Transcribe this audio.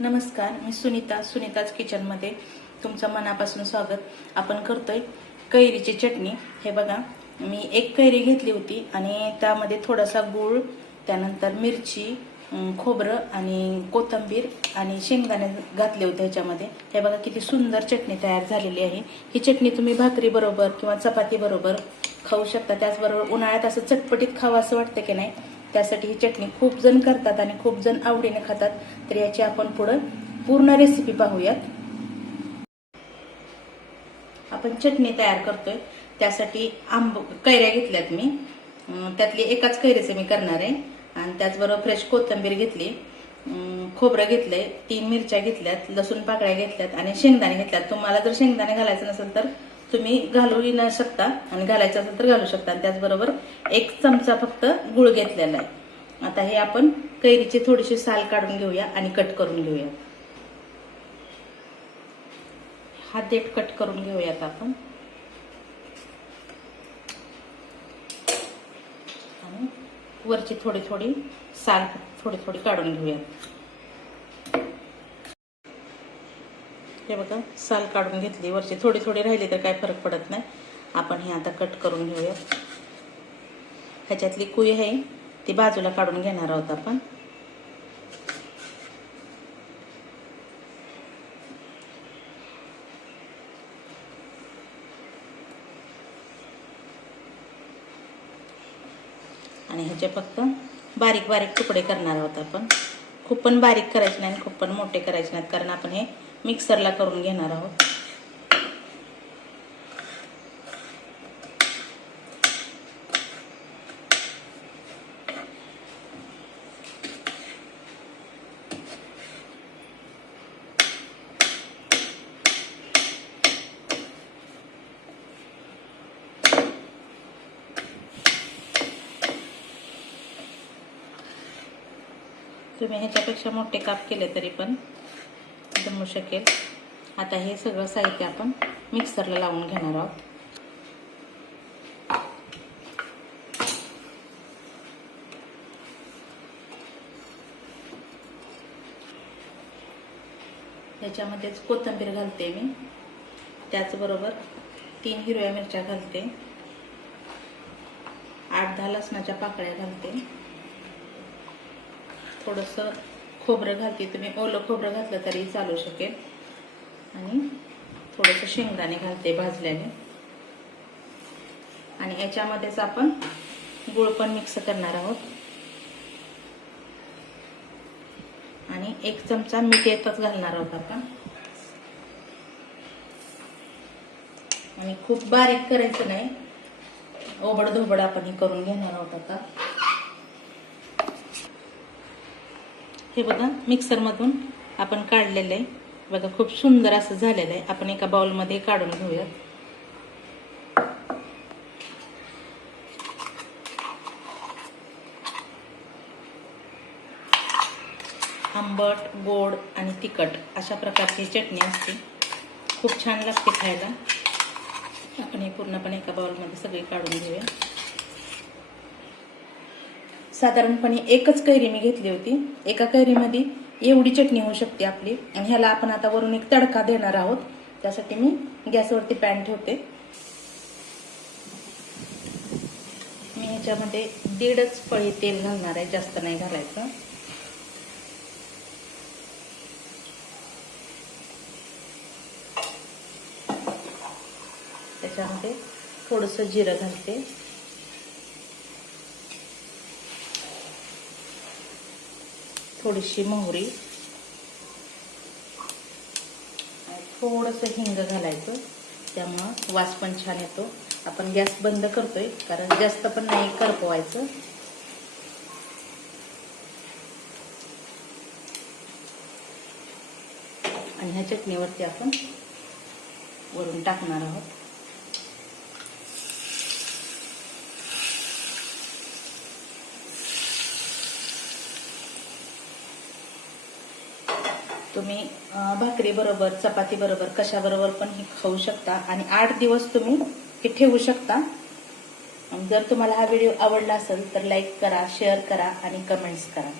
नमस्कार, मी सुनीताच किचनमध्ये तुमचं मनापासून स्वागत. आपण करतोय कैरीची चटणी. हे बघा, मी एक कैरी घेतली होती आणि त्यामध्ये थोडासा गूळ, त्यानंतर मिरची, खोबरं आणि कोथिंबीर आणि शेंगदाणे घातले होते ह्याच्यामध्ये. हे बघा किती सुंदर चटणी तयार झालेली आहे. ही चटणी तुम्ही भाकरी बरोबर किंवा चपाती बरोबर खाऊ शकता. त्याचबरोबर उन्हाळ्यात असं चटपटीत खावं असं वाटतं की नाही, त्यासाठी ही चटणी खूप जण करतात आणि खूप जण आवडीने खातात. तर याची आपण पुढे पूर्ण रेसिपी पाहूयात. आपण चटणी तयार करतोय त्यासाठी कैऱ्या घेतल्यात मी. त्यातली एकाच कैरीचे मी करणार आहे. आणि त्याचबरोबर फ्रेश कोथिंबीर घेतली, खोबरं घेतलंय, 3 मिरच्या घेतल्यात, लसूण पाकळ्या घेतल्यात आणि शेंगदाणे घेतल्यात. तुम्हाला जर शेंगदाणे घालायचं नसेल तर तुम्ही घालू न शकता आणि घालायचं असेल तर घालू शकता. त्याचबरोबर 1 चमचा फक्त गूळ घेतलेला आहे. आता हे आपण कैरीची थोडीशी साल काढून घेऊया आणि कट करून घेऊया. हा देठ कट करून घेऊयात आपण. आणि वरची थोडी साल थोडी काढून घेऊयात. हे बघा, साल काढून घेतली. वरची थोडी राहिली तर काय फरक पडत नाही. आपण हे आता कट करून घेऊया. ह्याच्यातली कुई आहे ती बाजूला काढून घेणार आहोत आपण. आणि ह्याचे फक्त बारीक तुकडे करणार आहोत आपण. खूप पण बारीक करायचे नाही, खूप पण मोठे करायचे नाहीत, कारण आपण हे मिक्सरला करून घेणार आहोत. तुम्ही ह्याच्यापेक्षा मोठे काप केले तरी पण जमू शकेल. आता हे सगळं साहित्य आपण मिक्सरला लावून घेणार आहोत. ह्याच्यामध्येच कोथिंबीर घालते मी. त्याचबरोबर 3 हिरव्या मिरच्या घालते, 8-10 लसणाच्या पाकळ्या घालते, थोडंसं खोबरं घालते. तुम्ही ओलं खोबरं घातलं तरी चालू शकेल. आणि थोडंसं शेंगदाणे घालते भाजल्याने. आणि याच्यामध्येच आपण गूळ पण मिक्स करणार आहोत. आणि 1 चमचा मीठ यातच घालणार आहोत आपण. आणि खूप बारीक करायचं नाही, ओबडधोबड आपण हे करून घेणार आहोत. आता हे बघा, मिक्सरमधून आपण काढलेलं आहे. बघा, खूप सुंदर असं झालेलं आहे. आपण एका बाउलमध्ये काढून घेऊया. आंबट, गोड आणि तिखट अशा प्रकारची चटणी असते. खूप छान लागते खायला. आपण हे पूर्णपणे एका बाउलमध्ये सगळी काढून घेऊया. साधारणपणे एकच कैरी मी घेतली होती. एका कैरीमध्ये एवढी चटणी होऊ शकते आपली. आणि ह्याला आपण आता वरून एक तडका देणार आहोत. त्यासाठी मी गॅसवरती पॅन ठेवते. मी ह्याच्यामध्ये 1.5 पळी तेल घालणार आहे, जास्त नाही घालायचं. त्याच्यामध्ये थोडंसं जिरं घालते, थोडीशी मोहरी, थोडंसं हिंग घालायचं. त्यामुळं वास पण छान येतो. आपण गॅस बंद करतोय कारण जास्त पण नाही करपवायचं. आणि ह्या चटणीवरती आपण वरून टाकणार आहोत. तुम्ही भाकरी बरोबर, चपाती बरोबर, कशा बरोबर पण हे खाऊ शकता. आणि 8 दिवस तुम्ही हे ठेवू शकता. जर तुम्हाला हा व्हिडिओ आवडला असेल तर लाईक करा, शेअर करा आणि कमेंट्स करा.